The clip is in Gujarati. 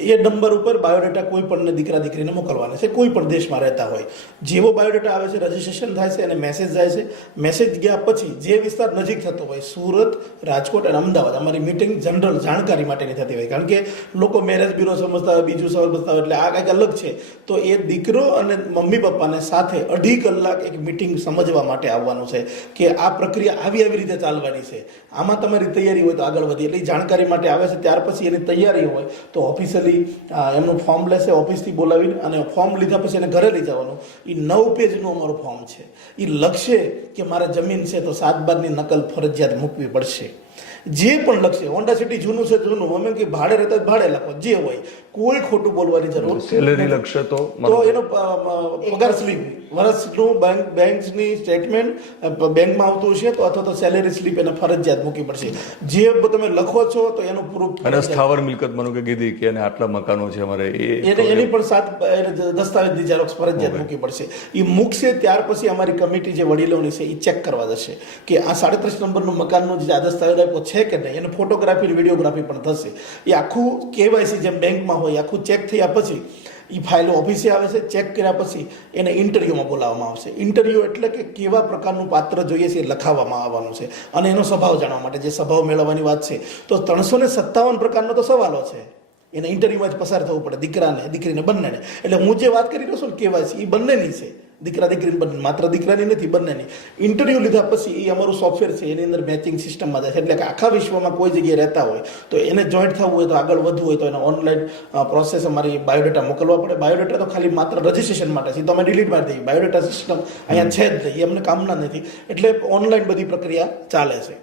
એ નંબર ઉપર બાયોડેટા કોઈ પણ દીકરા દીકરીને મોકલવાના છે, કોઈ પણ દેશમાં રહેતા હોય. જેવો બાયોડેટા આવે છે, રજીસ્ટ્રેશન થાય છે અને મેસેજ જાય છે. મેસેજ ગયા પછી જે વિસ્તાર નજીક થતો હોય, સુરત, રાજકોટ અને અમદાવાદ, અમારી મિટિંગ જનરલ જાણકારી માટેની થતી હોય. કારણ કે લોકો મેરેજ બ્યુરો સમજતા હોય, બીજું સમજતા હોય, એટલે આ કંઈક અલગ છે. તો એ દીકરો અને મમ્મી પપ્પાને સાથે 2.5 કલાક એક મિટિંગ સમજવા માટે આવવાનું છે કે આ પ્રક્રિયા આવી રીતે ચાલવાની છે. આમાં તમારી તૈયારી હોય તો આગળ વધી. એટલે જાણકારી માટે આવે છે. ત્યાર પછી એની તૈયારી હોય તો ઓફિશિયલી એમનું ફોર્મ લેશે, ઓફિસથી બોલાવીને, અને ફોર્મ લીધા પછી એને ઘરે લઈ જવાનું. એ 9 પેજનું અમારું ફોર્મ છે. એ લખશે કે મારે જમીન છે તો 7/12ની નકલ ફરજિયાત મૂકવી પડશે. જે પણ લખશે, હોન્ડા સિટી જૂનું છે જૂનું, અમે કે ભાડે રહેતા ભાડે લખો, જે હોય, કોઈ ખોટું બોલવાની જરૂર. સેલેરી લખશે તો એનો પગાર સ્લીપ, વર્ષનું બેંકની સ્ટેટમેન્ટ બેંકમાં આવતું હશે તો, અથવા તો સેલેરી સ્લીપ એને ફરજિયાત મૂકવી પડશે. જે તમે લખો છો તો એનું પ્રૂફ. અને સ્થાવર મિલકત માનો કે કીધી કે એને આટલા મકાનો છે અમારે, એની પણ 7 દસ્તાવેજની ઝેરોક્ષ ફરજિયાત મૂકવી પડશે. એ મૂકશે ત્યાર પછી અમારી કમિટી જે વડીલોની છે એ ચેક કરવા જશે કે આ 37 નંબરનું મકાનનું જે આ દસ્તાવેજ આપ્યો છે કે નહીં. એને ફોટોગ્રાફી, વિડીયોગ્રાફી પણ થશે. એ આખું કેવાયસી જેમ બેંકમાં હોય, આખું ચેક થયા પછી એ ફાઇલો ઓફિસે આવે છે. ચેક કર્યા પછી એને ઇન્ટરવ્યુમાં બોલાવવામાં આવશે. ઇન્ટરવ્યુ એટલે કે કેવા પ્રકારનું પાત્ર જોઈએ છે એ લખાવવામાં આવવાનું છે, અને એનો સ્વભાવ જાણવા માટે જે સ્વભાવ મેળવવાની વાત છે. તો 357 પ્રકારનો તો સવાલો છે. એને ઇન્ટરવ્યુમાં જ પસાર થવું પડે, દીકરાને દીકરીને બંનેને. એટલે હું જે વાત કરી રહ્યો છું ને કેવાયસી, એ બંનેની છે. દીકરા દીકરીને બંને, માત્ર દીકરાની નથી, બંનેની. ઇન્ટરવ્યૂ લીધા પછી એ અમારું સોફ્ટવેર છે, એની અંદર મેચિંગ સિસ્ટમમાં જાય છે. એટલે કે આખા વિશ્વમાં કોઈ જગ્યાએ રહેતા હોય તો એને જોઈન્ટ થવું હોય, તો આગળ વધવું હોય તો એને ઓનલાઈન પ્રોસેસ અમારી બાયોડેટા મોકલવા પડે. બાયોડેટા તો ખાલી માત્ર રજીસ્ટ્રેશન માટે છે, તો અમે ડિલીટ મારી દઈએ. બાયોડેટા સિસ્ટમ અહીંયા છે જ નહીં, એ અમને કામના નથી. એટલે ઓનલાઈન બધી પ્રક્રિયા ચાલે છે.